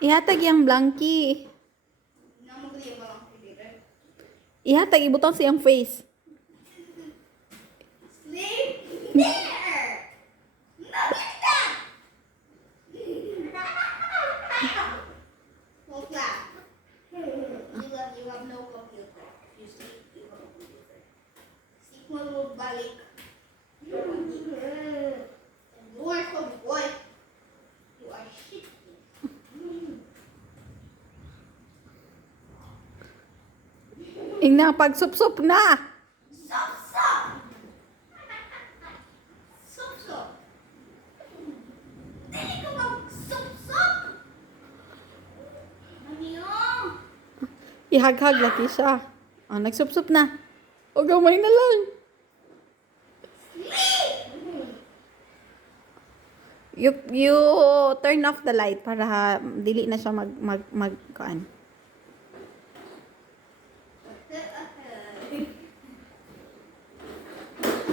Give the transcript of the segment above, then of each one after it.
Ihatag yung blankie. Ihatag, ibutang siyang face. Sleep there! Nothing that! Well, flat. You have no computer. You sleep, you have a computer. Sleep mo mo balik. You are so boy. You are shit. Ingna, pagsup-sup na. Sup, sup! Sup, sup! Dili ko mag-sup, sup! Ano yun? Ihaghag laki siya. Nagsup-sup na. O gamay na lang. You turn off the light para dili na siya mag kuan.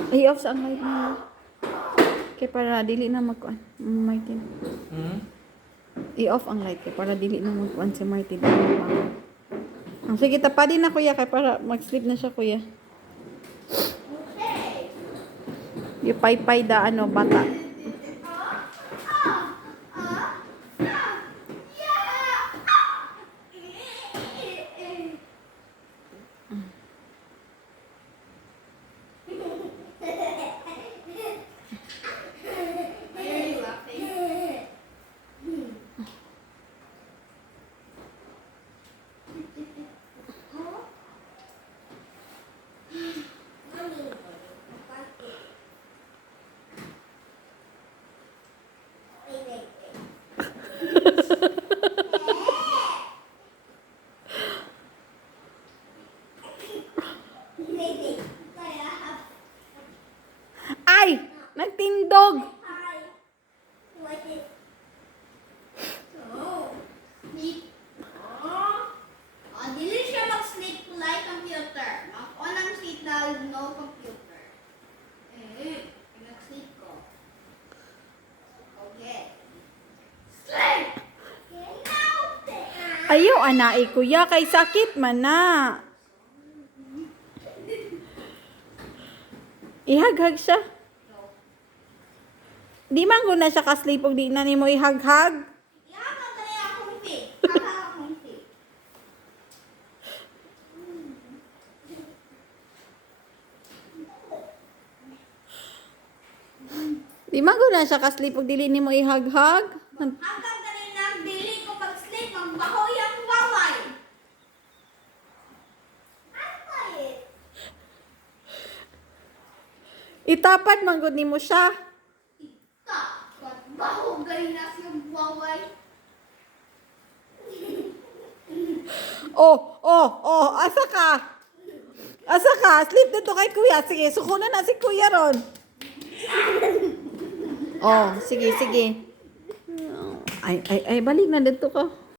I-off sa ang light mo. Kaya para dili na magkuan. Martin. I-off ang light kaya para dili na magkuan si Martin. Sige, tapadin na kuya kaya para mag-sleep na siya kuya. Okay. Yung pay-pay da bata. Why are you laughing? Ay! Nagtindog! Sleep. Dili siya mag-sleep like computer. Mag-on ang signal, no computer. Nag-sleep ko. Okay. Sleep! Ayaw, anai kuya, kay sakit man na. Ihaghag siya. Di man guna siya ka-sleep og di na nimo ihaghag. Yakang ka na akong fit. Kakak akong fit. Di man guna siya ka-sleep og dili nimo ihaghag. Hanggang kanina, dili ko pag-sleep, magbahoy ang waway. Ano ba eh? Itapad man gud nimo siya. Bahugay na siyang waway. Asa ka? Asa ka? Sleep dito kay kuya. Sige, sukunan na si kuya ron. Sige. Ay, balik na dito ka.